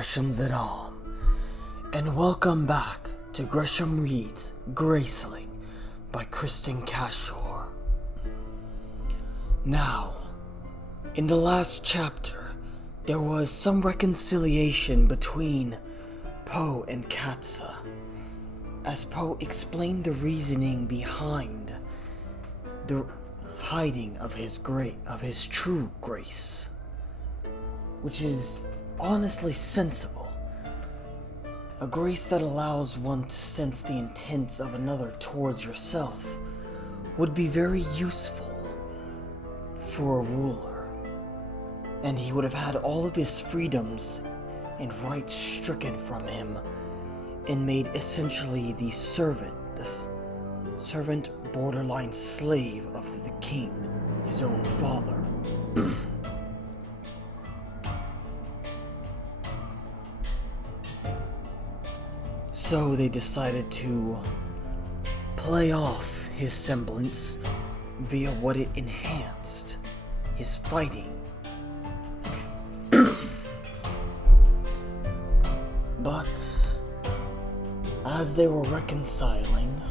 Gresham's at home, and welcome back to Gresham Reads Graceling by Kristen Cashore. Now, in the last chapter, there was some reconciliation between Poe and Katza, as Poe explained the reasoning behind the hiding of his true grace, which is honestly sensible. A grace that allows one to sense the intents of another towards yourself would be very useful for a ruler, and he would have had all of his freedoms and rights stricken from him and made essentially the servant borderline slave of the king, his own father. So they decided to play off his semblance via what it enhanced, his fighting. But as they were reconciling,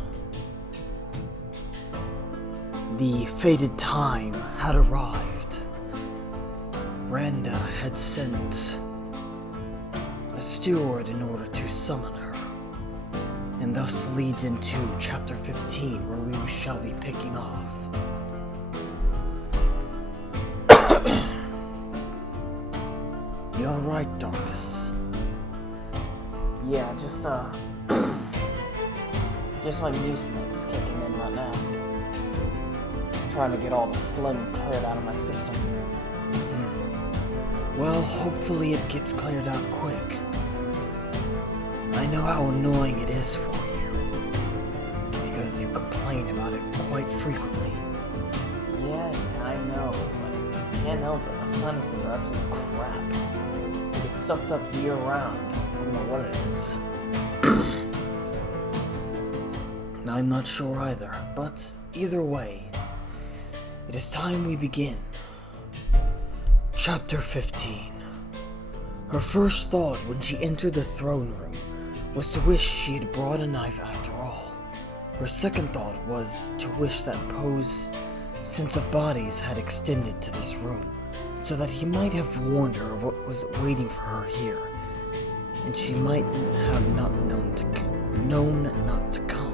the fated time had arrived. Randa had sent a steward in order to summon her, and thus leads into chapter 15, where we shall be picking off. You alright, Darkus? Yeah, just my mucinex kicking in right now. Trying to get all the phlegm cleared out of my system. Well, hopefully it gets cleared out quick. I know how annoying it is for you, because you complain about it quite frequently. Yeah, I know, but I can't help it. My sinuses are absolute crap. I get stuffed up year round. I don't know what it is. I'm not sure either, but either way, it is time we begin. Chapter 15. Her first thought when she entered the throne room was to wish she had brought a knife after all. Her second thought was to wish that Poe's sense of bodies had extended to this room, so that he might have warned her of what was waiting for her here, and she might have not known not to come.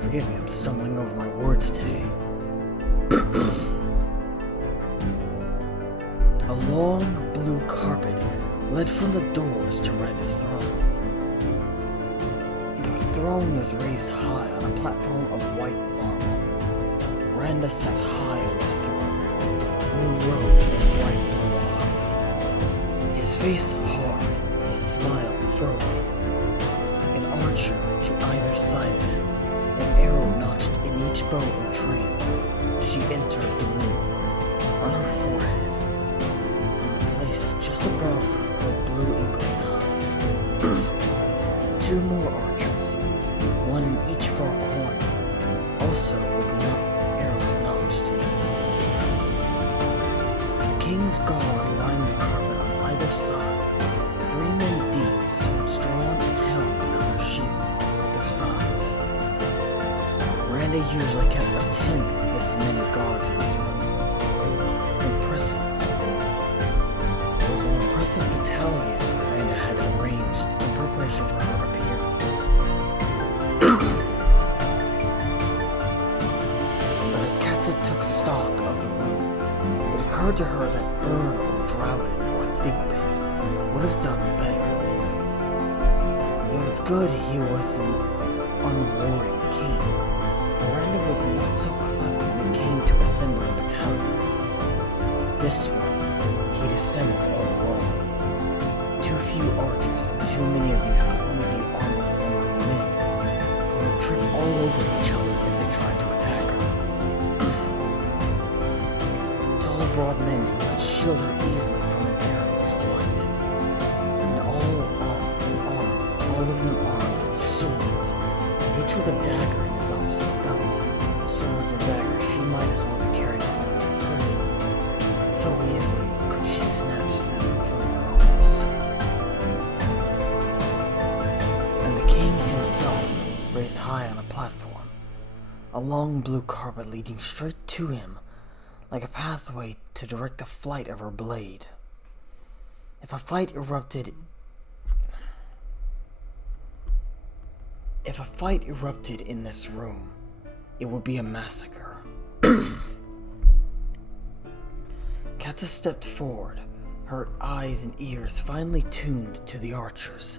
Forgive me, I'm stumbling over my words today. A long blue carpet led from the doors to Randa's throne. The throne was raised high on a platform of white marble. Randa sat high on his throne, blue robes and bright blue eyes. His face hard, his smile frozen. An archer to either side of him, an arrow notched in each bow and train. She entered the room. On her forehead, on the place just above her blue and green eyes, two more archers, one in each far corner, also with arrows notched. The king's guard lined the carpet on either side, 3 men deep, swords drawn and held at their sides. Randa usually kept a tenth this many guards in his room. Impressive. It was an impressive battalion Randa had arranged in preparation for her appearance. But as Katza took stock of the room, it occurred to her that Burn or Drowden or Thigpen would have done better. It was good he was an unwarring king. Randa was not so clever when it came to assembling battalions. This one, he'd assembled all wrong. Too few archers and too many of these clumsy armored lumbering men who would trip all over each other if they tried to attack her. Tall, broad men who could shield her easily from an arrow's flight. And all of them armed with swords, each with a dagger in his opposite belt. Swords and daggers she might as well be carrying on her person. So easily could she snatch them from their owners. poised high on a platform, a long blue carpet leading straight to him, like a pathway to direct the flight of her blade. If a fight erupted in this room, it would be a massacre. Katza stepped forward, her eyes and ears finely tuned to the archers.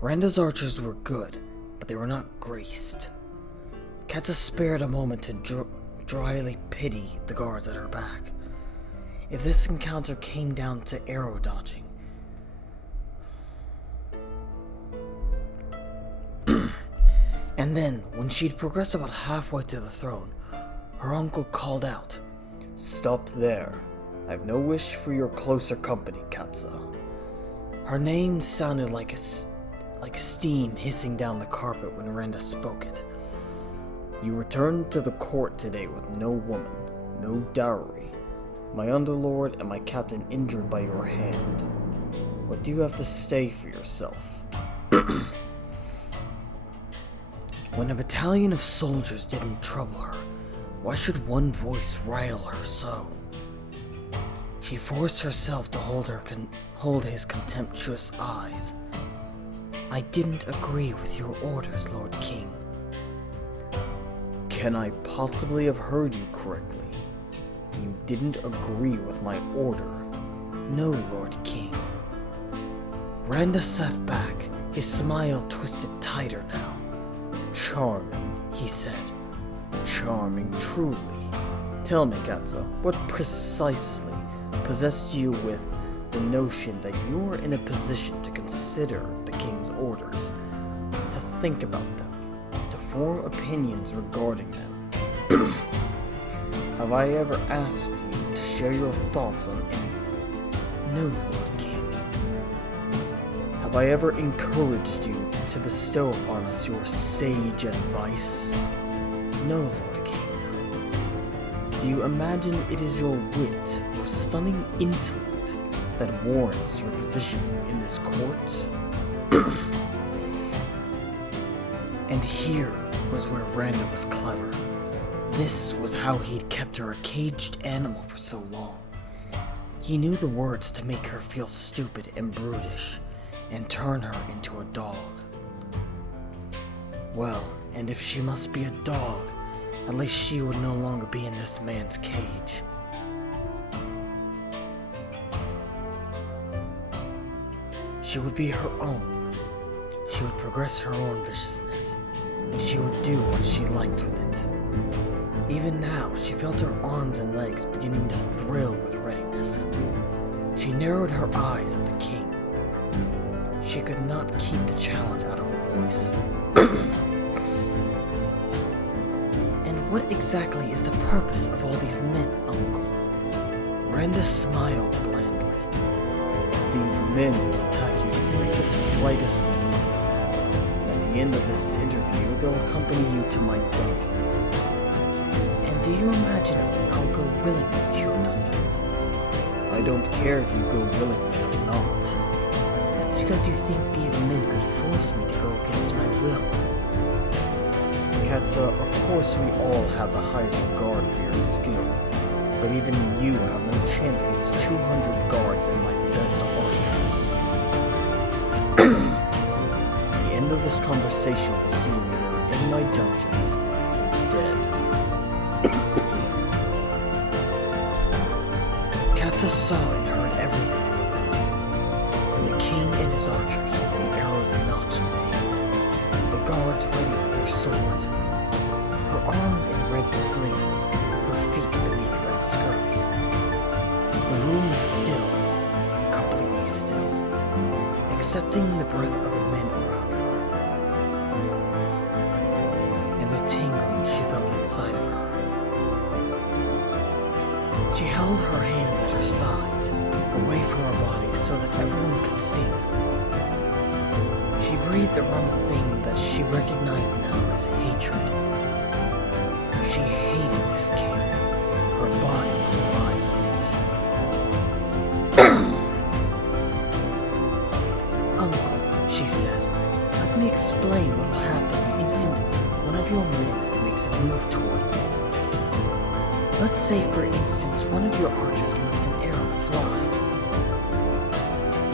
Randa's archers were good, but they were not graced. Katza spared a moment to dryly pity the guards at her back. If this encounter came down to arrow dodging, and then, when she'd progressed about halfway to the throne, her uncle called out, "Stop there. I have no wish for your closer company, Katza." Her name sounded like steam hissing down the carpet when Randa spoke it. "You returned to the court today with no woman, no dowry, my underlord and my captain injured by your hand. What do you have to say for yourself?" When a battalion of soldiers didn't trouble her, why should one voice rile her so? She forced herself to hold his contemptuous eyes. "I didn't agree with your orders, Lord King." "Can I possibly have heard you correctly? You didn't agree with my order?" "No, Lord King." Randa sat back, his smile twisted tighter now. "Charming," he said. "Charming, truly. Tell me, Katza, what precisely possessed you with the notion that you were in a position to consider the king's orders, to think about them, to form opinions regarding them? Have I ever asked you to share your thoughts on anything?" "No, Lord King." "Have I ever encouraged you to bestow upon us your sage advice?" "No, Lord King." "Do you imagine it is your wit or stunning intellect that warrants your position in this court?" And here was where Randa was clever. This was how he'd kept her a caged animal for so long. He knew the words to make her feel stupid and brutish, and turn her into a dog. Well, and if she must be a dog, at least she would no longer be in this man's cage. She would be her own. She would progress her own viciousness, and she would do what she liked with it. Even now, she felt her arms and legs beginning to thrill with readiness. She narrowed her eyes at the king. She could not keep the challenge out of her voice. "And what exactly is the purpose of all these men, Uncle?" Randa smiled blandly. "These men will attack you if you make the slightest move. And at the end of this interview, they'll accompany you to my dungeons." "And do you imagine I'll go willingly to your dungeons?" "I don't care if you go willingly or not." "That's because you think these men could force me to go against my will." "Katza, of course we all have the highest regard for your skill, but even you have no chance against 200 guards and my best archers. The end of this conversation will see you either in my dungeons or dead." Katza saw and heard everything in the room. The king and his archers, the arrows notched in hand, the guards ready with their swords, her arms in red sleeves, her feet beneath red skirts. The room was still, completely still, excepting the breath of the men around her, and the tingling she felt inside of her. She held her hands at her sides, away from her body so that everyone could see them. She breathed around the thing that she recognized now as hatred. She hated this king. Her body was alive with it. "Uncle," she said, "let me explain what will happen the instant one of your men makes a move toward me. Let's say, for instance, one of your archers lets an arrow fly.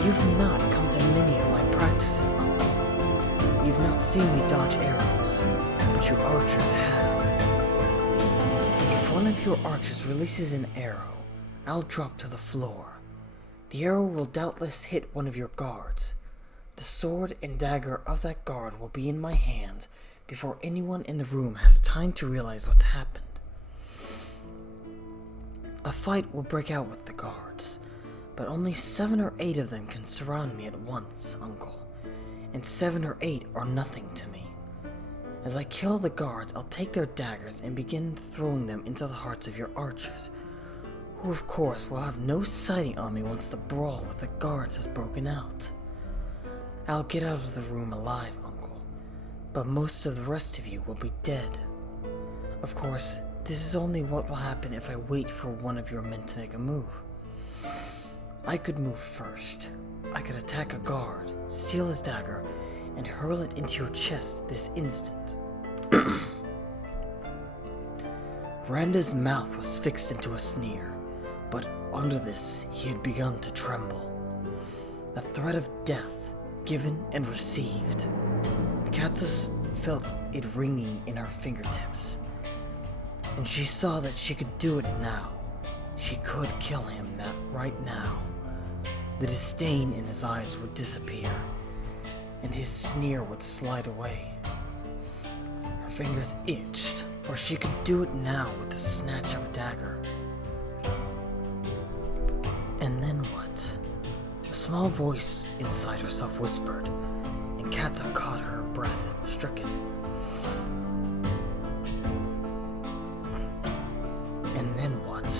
You've not come to many of my practices, Uncle. You've not seen me dodge arrows, but your archers have. If one of your archers releases an arrow, I'll drop to the floor. The arrow will doubtless hit one of your guards. The sword and dagger of that guard will be in my hands before anyone in the room has time to realize what's happened. A fight will break out with the guards, but only 7 or 8 of them can surround me at once, Uncle, and 7 or 8 are nothing to me. As I kill the guards, I'll take their daggers and begin throwing them into the hearts of your archers, who of course will have no sighting on me once the brawl with the guards has broken out. I'll get out of the room alive, Uncle, but most of the rest of you will be dead. Of course, this is only what will happen if I wait for one of your men to make a move. I could move first. I could attack a guard, steal his dagger, and hurl it into your chest this instant. Randa's mouth was fixed into a sneer, but under this he had begun to tremble. A threat of death, given and received. Katza felt it ringing in her fingertips, and she saw that she could do it now. She could kill him right now. The disdain in his eyes would disappear, and his sneer would slide away. Her fingers itched, for she could do it now with the snatch of a dagger. And then what? A small voice inside herself whispered, and Katza caught her breath, stricken. And then what?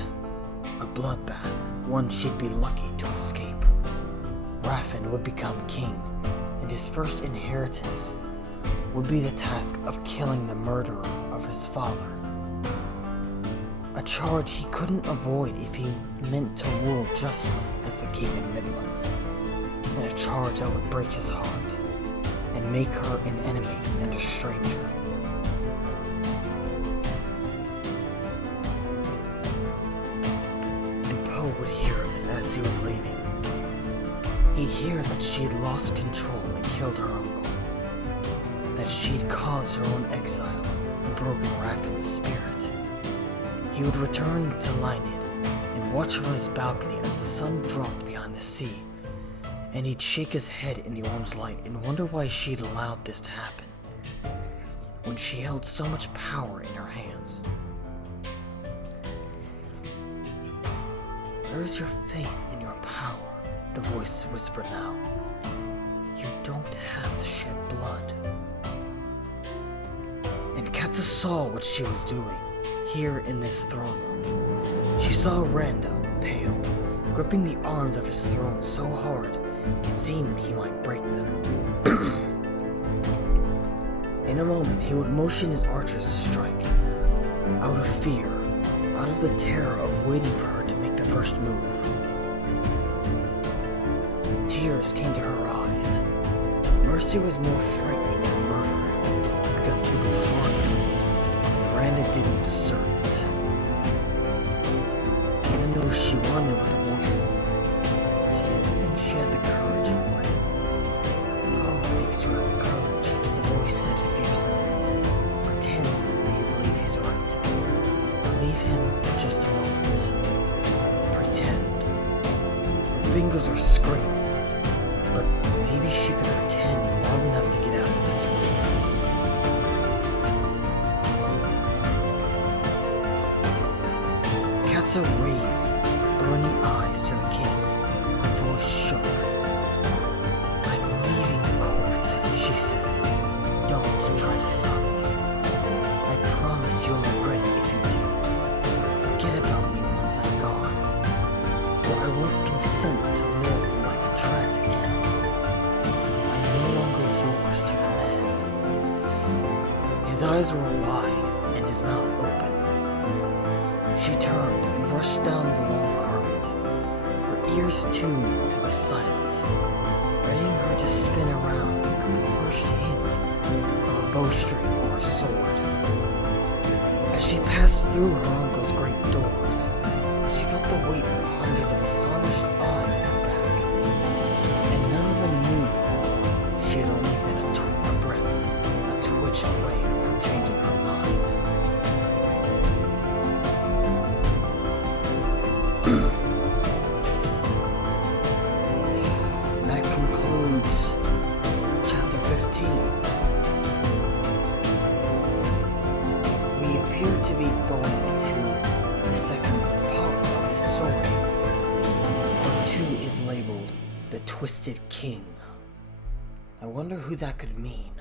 A bloodbath, one she'd be lucky to escape. Raffen would become king, and his first inheritance would be the task of killing the murderer of his father. A charge he couldn't avoid if he meant to rule justly as the king of Midlands, and a charge that would break his heart and make her an enemy and a stranger. And Poe would hear of it as he was leaving. He'd hear that she'd lost control and killed her uncle, that she'd caused her own exile and broken Raffen's spirit. He would return to Lynid and watch from his balcony as the sun dropped behind the sea, and he'd shake his head in the orange light and wonder why she'd allowed this to happen, when she held so much power in her hands. Where is your faith in your power? The voice whispered now. You don't have to shed blood. And Katza saw what she was doing, here in this throne room. She saw Randa, pale, gripping the arms of his throne so hard, it seemed he might break them. In a moment, he would motion his archers to strike, out of fear, out of the terror of waiting for her to make the first move. Tears came to her eyes. Mercy was more frightening than murder, because it was harder, and Randa didn't deserve it. Even though she wanted what the voice wanted, she didn't think she had the courage for it. Poe thinks you have the courage, the voice said fiercely. Pretend that you believe he's right. Believe him for just a moment. Pretend. Her fingers were screaming. But maybe she could pretend long enough to get out of this room. Katza raised burning eyes to the king. Her voice shook. I'm leaving the court, she said. Don't try to stop me. I promise you'll regret it if you do. Forget about me once I'm gone. For I won't consent to live like a trapped animal. His eyes were wide and his mouth open. She turned and rushed down the long carpet, her ears tuned to the silence, readying her to spin around at the first hint of a bowstring her sword. As she passed through her uncle's great doors, she felt the weight of hundreds of astonished eyes on her back, and none of them knew she had only been a breath, a twitch away from changing her mind. That concludes chapter 15. We appear to be going into the second part of this story. Part 2 is labeled The Twisted King. I wonder who that could mean.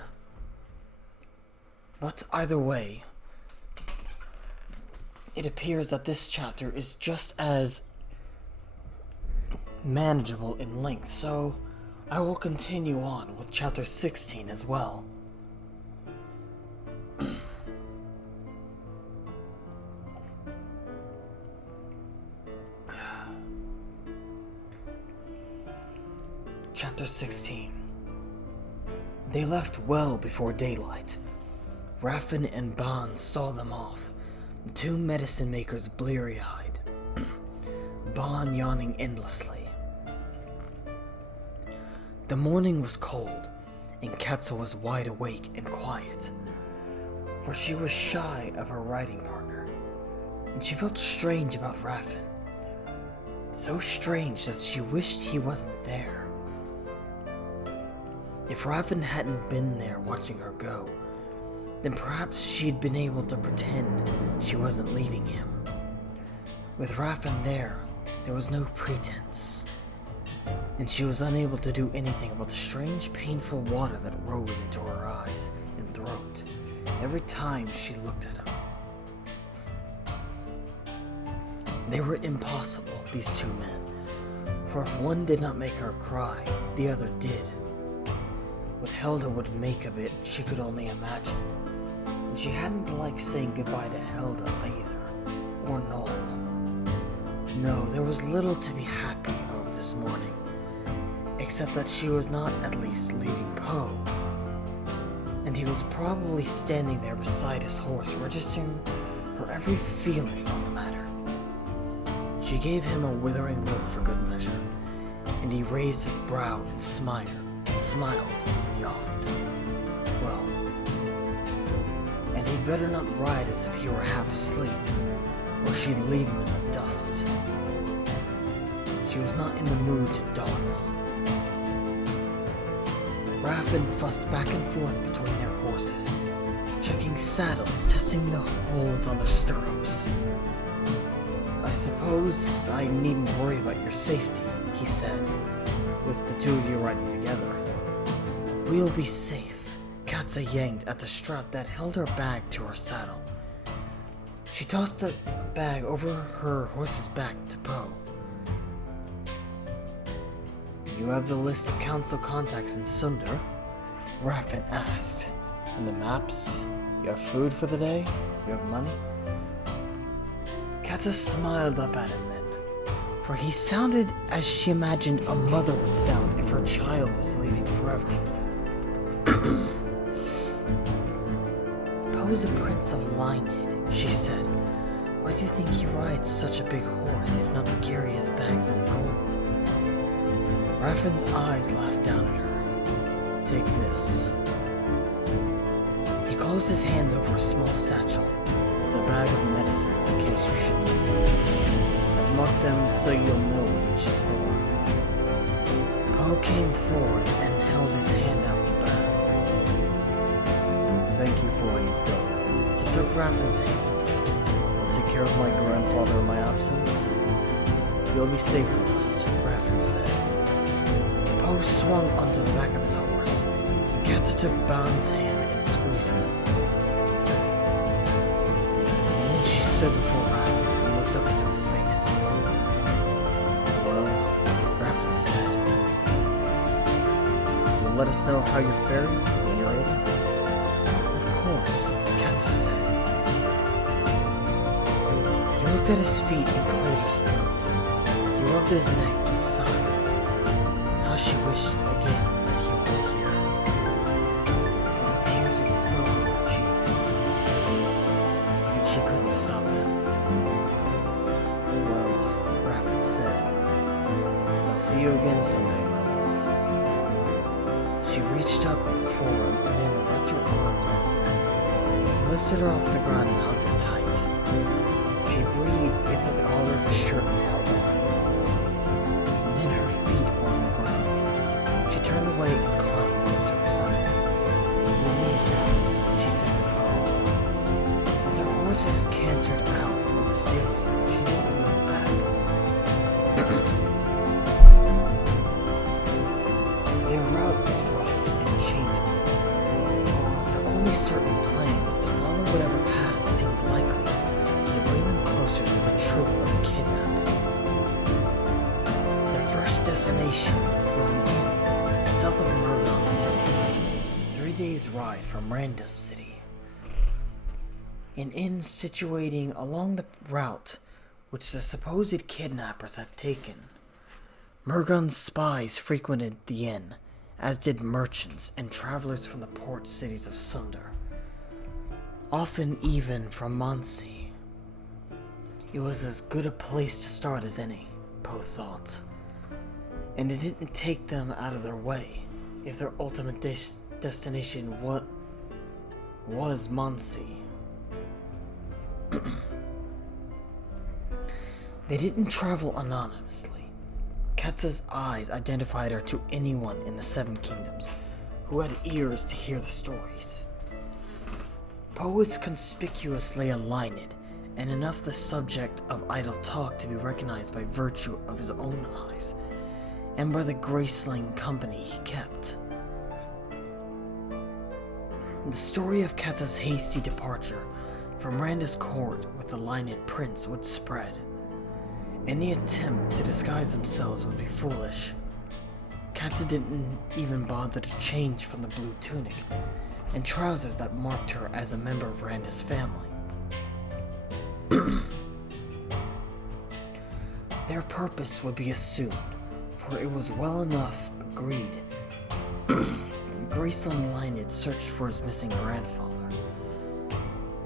But either way, it appears that this chapter is just as manageable in length, so I will continue on with chapter 16 as well. Chapter 16. They left well before daylight. Raffin and Bon saw them off, the two medicine makers bleary-eyed, Bon yawning endlessly. The morning was cold, and Katza was wide awake and quiet, for she was shy of her riding partner, and she felt strange about Raffin. So strange that she wished he wasn't there. If Raffin hadn't been there watching her go, then perhaps she'd been able to pretend she wasn't leaving him. With Raffin there was no pretense, and she was unable to do anything about the strange, painful water that rose into her eyes and throat every time she looked at him. They were impossible, these two men, for if one did not make her cry, the other did. What Helda would make of it, she could only imagine. And she hadn't liked saying goodbye to Helda either, or Noel. No, there was little to be happy of this morning, except that she was not at least leaving Poe. And he was probably standing there beside his horse, registering her every feeling on the matter. She gave him a withering look for good measure, and he raised his brow and smiled and yawned. Well, and he'd better not ride as if he were half asleep, or she'd leave him in the dust. She was not in the mood to dawdle. Raffin fussed back and forth between their horses, checking saddles, testing the holds on their stirrups. I suppose I needn't worry about your safety, he said, with the two of you riding together. We'll be safe. Katza yanked at the strap that held her bag to her saddle. She tossed the bag over her horse's back to Poe. You have the list of council contacts in Sunder? Raffin asked. And the maps? You have food for the day? You have money? Katza smiled up at him then, for he sounded as she imagined a mother would sound if her child was leaving forever. Poe's a prince of Lynid, she said. Why do you think he rides such a big horse if not to carry his bags of gold? Raffin's eyes laughed down at her. Take this. He closed his hands over a small satchel. It's a bag of medicines in case you should need them. I've marked them so you'll know what each is for. Poe came forward and held his hand out to bow. Thank you for what you've done. He took Raffin's hand. I'll take care of my grandfather in my absence. You'll be safe with us, Raffin said. Poe swung onto the back of his horse, and Katza took Bon's hand and squeezed them. And then she stood before Raffin and looked up into his face. Well, Raffin said, you'll let us know how you're faring when you're able? Of course, Katza said. He looked at his feet and cleared his throat. He rubbed his neck and sighed. How she wished again that he would hear, for the tears would spill on her cheeks. See you again someday, my love. She reached up for him and then wrapped her arms around his neck. He lifted her off the ground and hugged her tight. She breathed into the collar of his shirt and held on. And then her feet were on the ground. She turned away and climbed into her side. "Relieved now," she said to Poe. As her horses cantered out of the stable yard, she didn't look back. Their route was rough and changeable, for their only certain plan was to follow whatever path seemed likely to bring them closer to the truth of the kidnapping. Their first destination was an inn south of Murgon City, 3 days' ride from Randus City. An inn situating along the route which the supposed kidnappers had taken. Murgon's spies frequented the inn, as did merchants and travelers from the port cities of Sunder, often even from Monsey. It was as good a place to start as any, Poe thought, and it didn't take them out of their way if their ultimate destination was Monsey. They didn't travel anonymously. Katza's eyes identified her to anyone in the Seven Kingdoms who had ears to hear the stories. Poe was conspicuously aligned, and enough the subject of idle talk to be recognized by virtue of his own eyes, and by the Graceling company he kept. The story of Katza's hasty departure from Randus court with the ligned prince would spread. Any attempt to disguise themselves would be foolish. Katza didn't even bother to change from the blue tunic and trousers that marked her as a member of Randus' family. Their purpose would be assumed, for it was well enough agreed the Graceling lineage searched for his missing grandfather,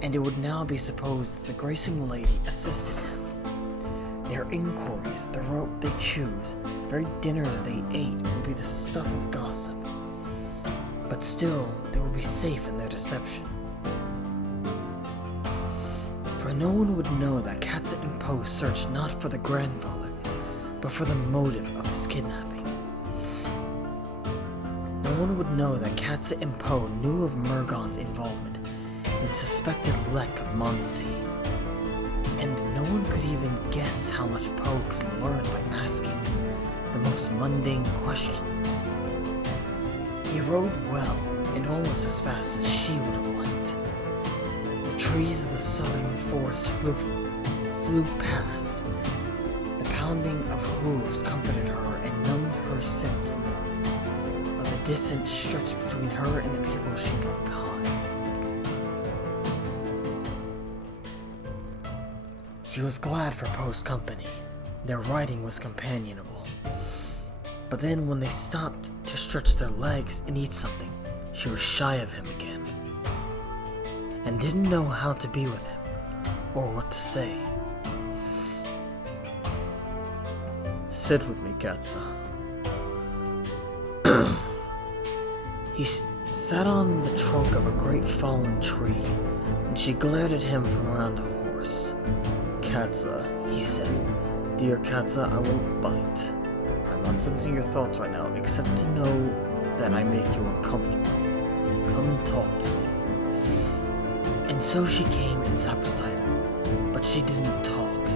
and it would now be supposed that the Graceling lady assisted him. Their inquiries, the route they choose, the very dinners they ate would be the stuff of gossip. But still, they would be safe in their deception. For no one would know that Katza and Poe searched not for the grandfather, but for the motive of his kidnapping. No one would know that Katza and Poe knew of Murgon's involvement and suspected Lek of Monsey. And no one could even guess how much Poe could learn by asking the most mundane questions. He rode well, and almost as fast as she would have liked. The trees of the southern forest flew past. The pounding of hooves comforted her and numbed her sense of the distance stretched between her and the people she left behind. She was glad for Poe's company. Their riding was companionable. But then when they stopped to stretch their legs and eat something, she was shy of him again, and didn't know how to be with him, or what to say. Sit with me, Katza. He sat on the trunk of a great fallen tree, and she glared at him from around a horse. Katza, he said. Dear Katza, I won't bite. I'm not sensing your thoughts right now, except to know that I make you uncomfortable. Come and talk to me. And so she came and sat beside him, but she didn't talk,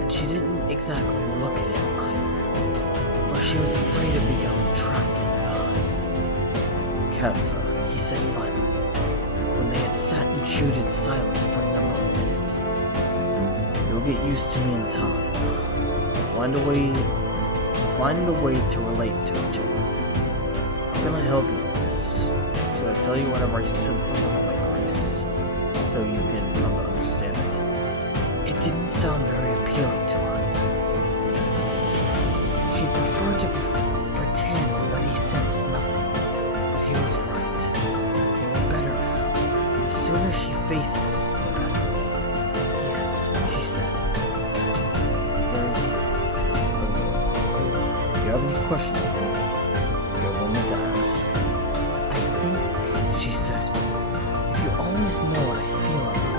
and she didn't exactly look at him either, for she was afraid of becoming trapped in his eyes. Katza, he said finally, when they had sat and chewed in silence for a number of minutes. You'll get used to me in time. We'll find the way to relate to each other. How can I help you with this? Should I tell you whenever I sense something of my grace, so you can come to understand it? It didn't sound very appealing to her. She preferred to pretend that he sensed nothing, but he was right. They were better now, and the sooner she faced this, the better. Yes, she said. Very well. You have she said. If you always know what I feel about you,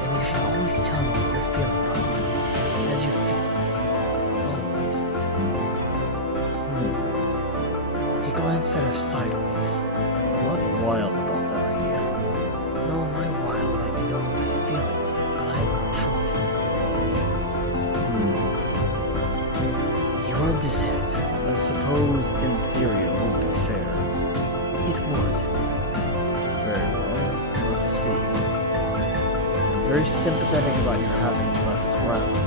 then you should always tell me what you're feeling about me, as you feel it. Always. He glanced at her sideways. What wild about that idea? Nor am I wild about you knowing my feelings, but I have no choice. He rubbed his head. I suppose, in theory, it would be fair. It would. Very well. Let's see. I'm very sympathetic about your having left Rafa.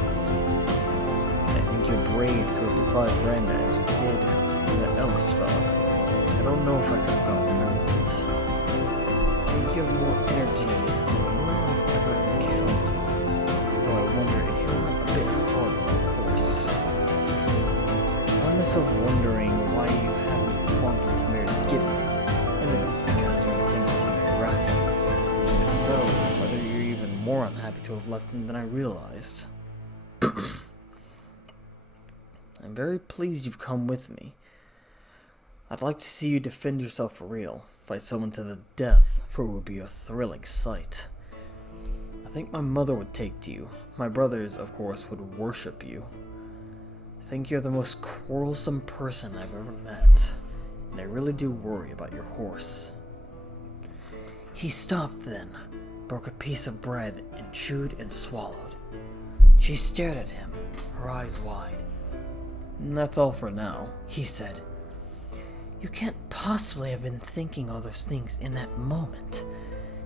I think you're brave to have defied Branda as you did with the Ellis fellow. I don't know if I could have gone through with it. I think you have more energy than anyone I've ever encountered. Though I wonder if you weren't a bit hard on a horse. I found myself wondering why you hadn't wanted to marry Gideon, and if it's because you intended to marry Rafa. If so, whether you're even more unhappy to have left him than I realized. I'm very pleased you've come with me. I'd like to see you defend yourself for real, fight someone to the death, for it would be a thrilling sight. I think my mother would take to you. My brothers, of course, would worship you. I think you're the most quarrelsome person I've ever met, and I really do worry about your horse. He stopped then, broke a piece of bread, and chewed and swallowed. She stared at him, her eyes wide. That's all for now, he said. You can't possibly have been thinking all those things in that moment,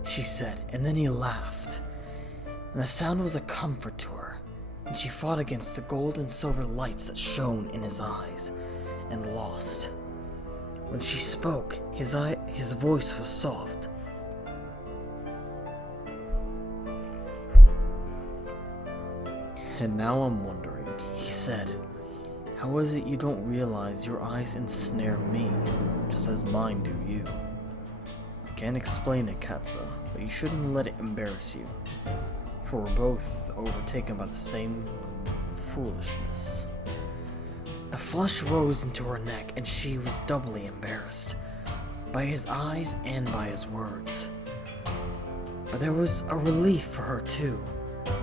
she said, and then he laughed. And the sound was a comfort to her, and she fought against the gold and silver lights that shone in his eyes, and lost. When she spoke, his voice was soft. And now I'm wondering, he said, how is it you don't realize your eyes ensnare me, just as mine do you? I can't explain it, Katsa, but you shouldn't let it embarrass you, for we're both overtaken by the same foolishness. A flush rose into her neck, and she was doubly embarrassed, by his eyes and by his words. But there was a relief for her too,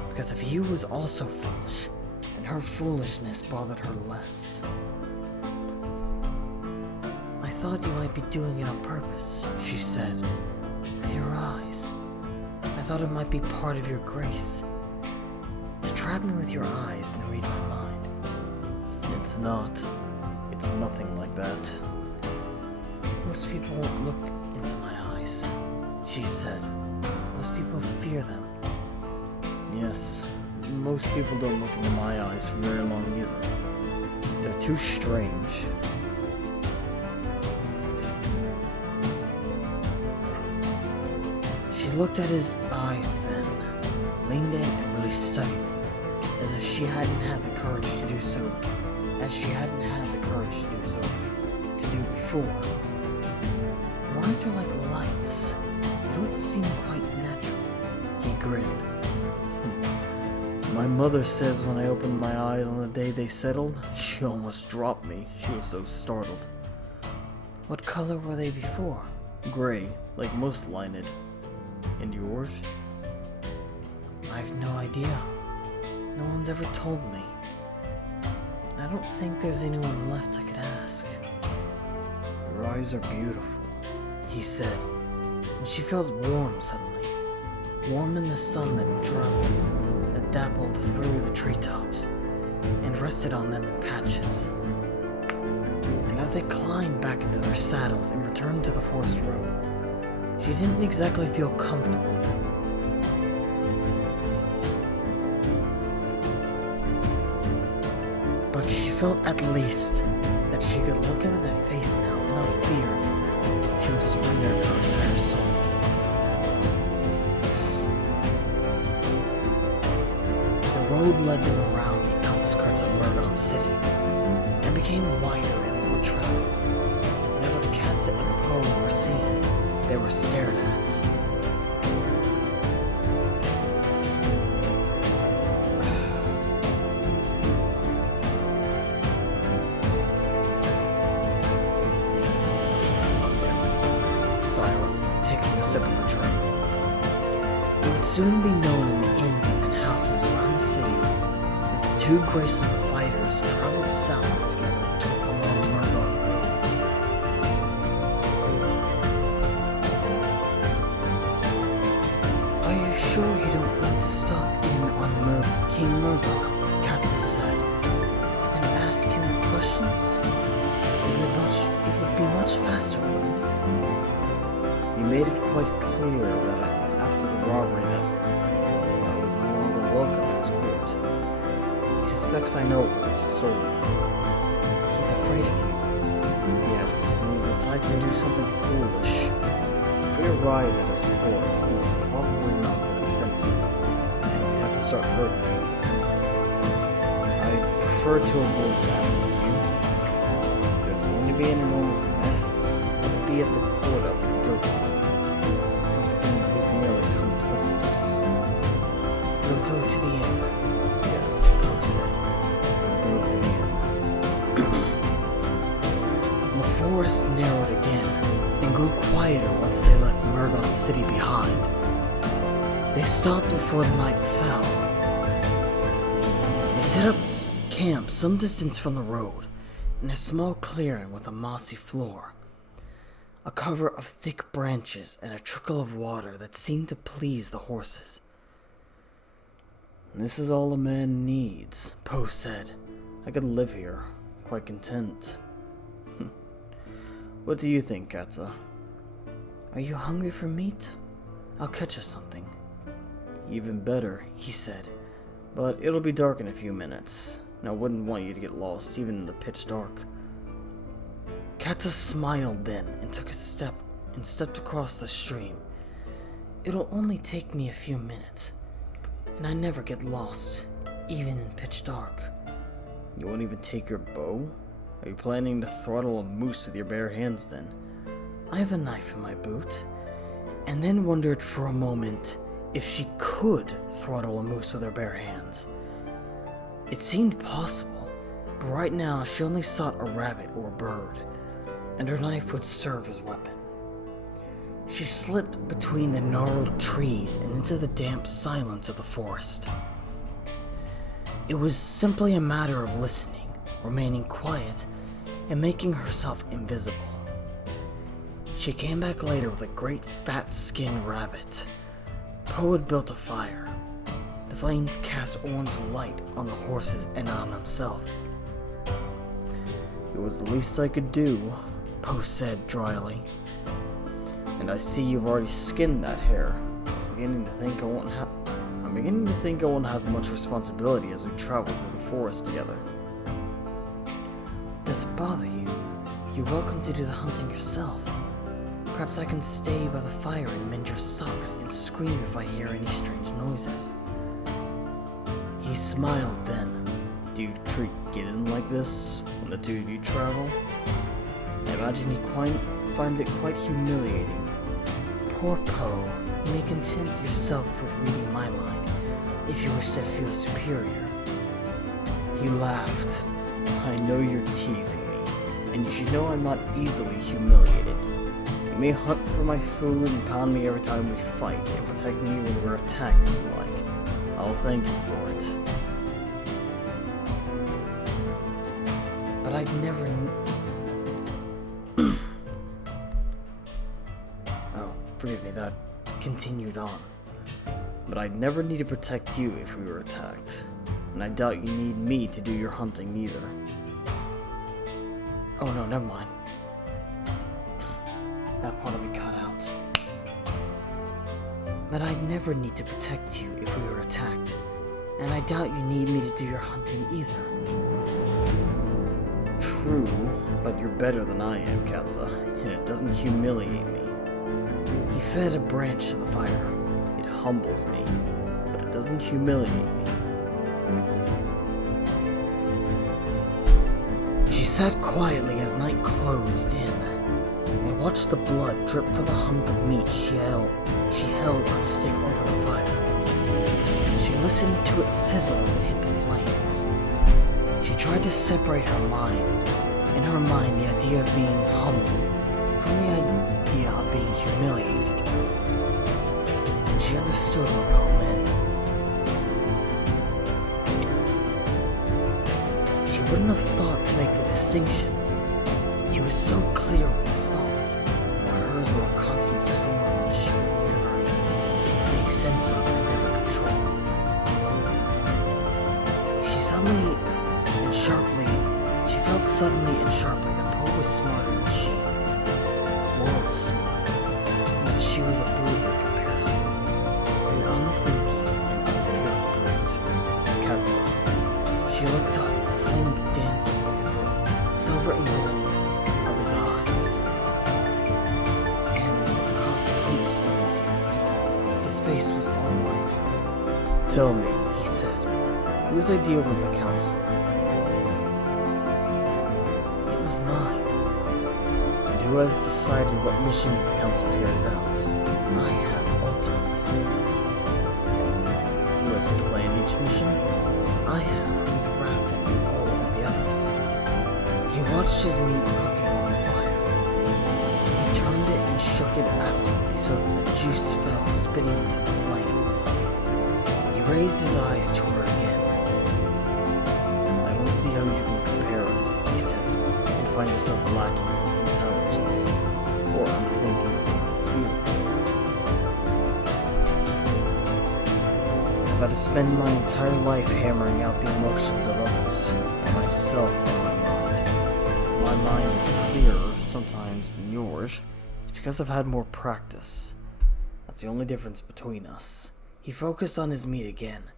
because if he was also foolish, then her foolishness bothered her less. I thought you might be doing it on purpose, she said, with your eyes. I thought it might be part of your grace, to trap me with your eyes and read my mind. It's not. It's nothing like that. Most people won't look into my eyes, she said. Most people fear them. Yes, most people don't look into my eyes for very long either. They're too strange. She looked at his eyes then, leaned in and really studied them, as if she hadn't had the courage to do so, to do before. Her eyes are like lights. They don't seem quite natural. He grinned. My mother says when I opened my eyes on the day they settled, she almost dropped me. She was so startled. What color were they before? Gray, like most lined. And yours? I have no idea. No one's ever told me. I don't think there's anyone left I could ask. Your eyes are beautiful, he said, and she felt warm suddenly. Warm in the sun that dappled through the treetops and rested on them in patches. And as they climbed back into their saddles and returned to the forest road, she didn't exactly feel comfortable with them. But she felt at least that she could look him in the face now and not fear. She was surrendering her entire soul. The road led them around the outskirts of Murgon City and became wider and more traveled. Whenever Katsa and Poe were seen, they were stared at. Cyril, taking a sip of a drink. It would soon be known in the inns and houses around the city that the two Graceling fighters traveled south together along Murgon Road. Are you sure you don't want to stop in on King Murgon? Katza said, and ask him questions? It would be much faster, wouldn't it? You made it quite clear that after the robbery that I was no longer welcome at his court. He suspects I know it was stolen. He's afraid of you. Yes, and he's the type to do something foolish. If we arrive at his court, he would probably mount an offensive, and we'd have to start hurting people. I'd prefer to avoid that, wouldn't you? If there's going to be an enormous mess, let it be at the court of the guilty people. Merely complicitous. We'll go to the inn. Yes, Poe said. We'll go to the inn. The forest narrowed again and grew quieter once they left Murgon City behind. They stopped before the night fell. They set up camp some distance from the road in a small clearing with a mossy floor. A cover of thick branches and a trickle of water that seemed to please the horses. This is all a man needs, Poe said. I could live here, quite content. What do you think, Katza? Are you hungry for meat? I'll catch us something. Even better, he said, but it'll be dark in a few minutes, and I wouldn't want you to get lost even in the pitch dark. Katza smiled then and took a step and stepped across the stream. It'll only take me a few minutes, and I never get lost, even in pitch dark. You won't even take your bow? Are you planning to throttle a moose with your bare hands then? I have a knife in my boot, and then wondered for a moment if she could throttle a moose with her bare hands. It seemed possible, but right now she only sought a rabbit or a bird, and her knife would serve as weapon. She slipped between the gnarled trees and into the damp silence of the forest. It was simply a matter of listening, remaining quiet, and making herself invisible. She came back later with a great fat-skinned rabbit. Poe had built a fire. The flames cast orange light on the horses and on himself. It was the least I could do, Poe said dryly. And I see you've already skinned that hare. I'm beginning to think I won't have much responsibility as we travel through the forest together. Does it bother you? You're welcome to do the hunting yourself. Perhaps I can stay by the fire and mend your socks and scream if I hear any strange noises. He smiled then. Do you treat Gideon like this when the two of you travel? I imagine he finds it quite humiliating. Poor Poe, you may content yourself with reading my mind if you wish to feel superior. He laughed. I know you're teasing me, and you should know I'm not easily humiliated. You may hunt for my food and pound me every time we fight, and protect me when we're attacked if you like. I'll thank you for it. But I'd never... Forgive me, that continued on. But I'd never need to protect you if we were attacked. And I doubt you need me to do your hunting either. Oh no, never mind. That part will be cut out. But I'd never need to protect you if we were attacked. And I doubt you need me to do your hunting either. True, but you're better than I am, Katza, and it doesn't humiliate me. He fed a branch to the fire. It humbles me, but it doesn't humiliate me. She sat quietly as night closed in, and watched the blood drip from the hunk of meat she held on a stick over the fire. She listened to it sizzle as it hit the flames. She tried to separate in her mind, the idea of being humbled from the idea of being humiliated. understood what Poe meant. She wouldn't have thought to make the distinction. He was so clear with his thoughts, while hers were a constant storm that she could never make sense of and never control. She felt suddenly and sharply that Poe was smarter than she, worlds smarter, and that she was a brute in comparison, an unthinking and unfeeling brute. Katsa. She looked up, the flame danced in his silver and gold of his eyes, and caught the hoops in his ears. His face was all white. "Tell me," he said, "whose idea was the council?" "It was mine." "And who has decided what missions the council carries out?" "I have, ultimately." "Who has planned each mission?" "I have, with Raffin and all and the others." He watched his meat cooking over the fire. He turned it and shook it absently so that the juice fell spitting into the flames. He raised his eyes to her again. "I don't see how you can compare us," he said, "and find yourself lacking in intelligence, or unthinking or feeling. I've had to spend my entire life hammering out the emotions of others, and myself in my mind. If my mind is clearer sometimes than yours, it's because I've had more practice. That's the only difference between us." He focused on his meat again.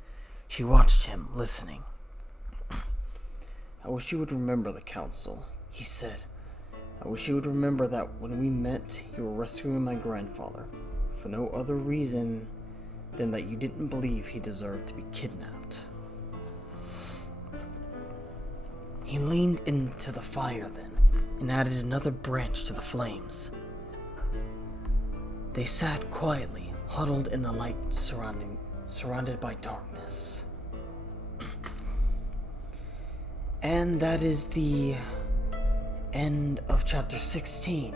She watched him, listening. "I wish you would remember the council," he said. "I wish you would remember that when we met, you were rescuing my grandfather, for no other reason than that you didn't believe he deserved to be kidnapped." He leaned into the fire then, and added another branch to the flames. They sat quietly, huddled in the light surrounded by darkness. And that is the end of chapter 16.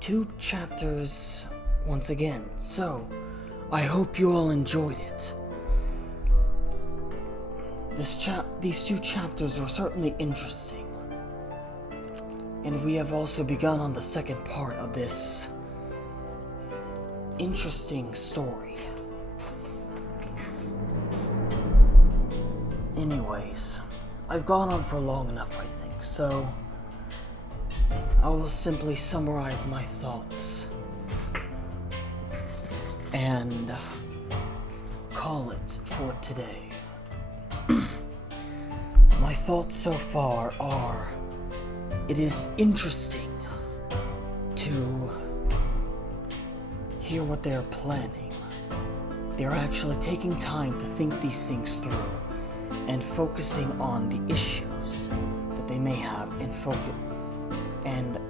2 chapters once again, so I hope you all enjoyed it. These 2 chapters were certainly interesting, and we have also begun on the second part of this interesting story. Anyways, I've gone on for long enough, I think, so I will simply summarize my thoughts and call it for today. My thoughts so far are, it is interesting to hear what they're planning. They're actually taking time to think these things through and focusing on the issues that they may have and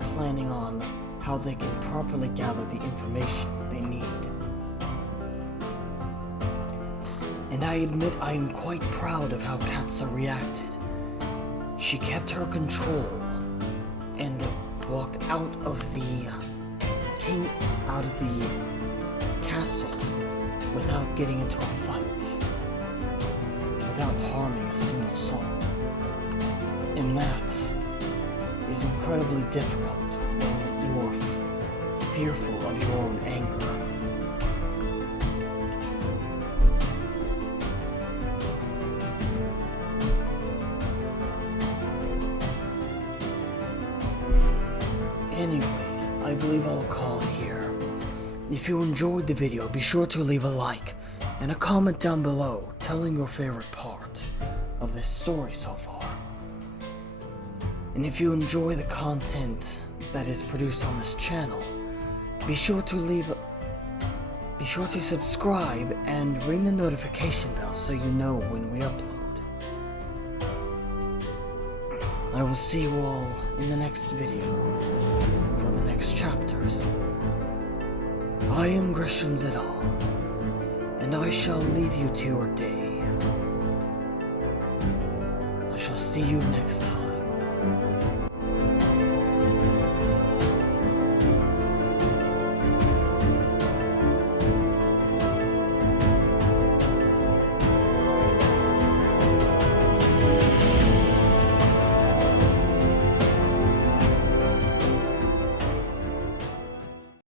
planning on how they can properly gather the information they need. And I admit I am quite proud of how Katsa reacted. She kept her control and walked out of the castle without getting into a fight, without harming a single soul. And that is incredibly difficult when you are fearful of your own anger. Anyways, I believe I'll call it here. If you enjoyed the video, be sure to leave a like and a comment down below telling your favorite part of this story so far. And if you enjoy the content that is produced on this channel, be sure to subscribe and ring the notification bell so you know when we upload. I will see you all in the next video for the next chapters. I am Gresham Zedal, and I shall leave you to your day. I shall see you next time.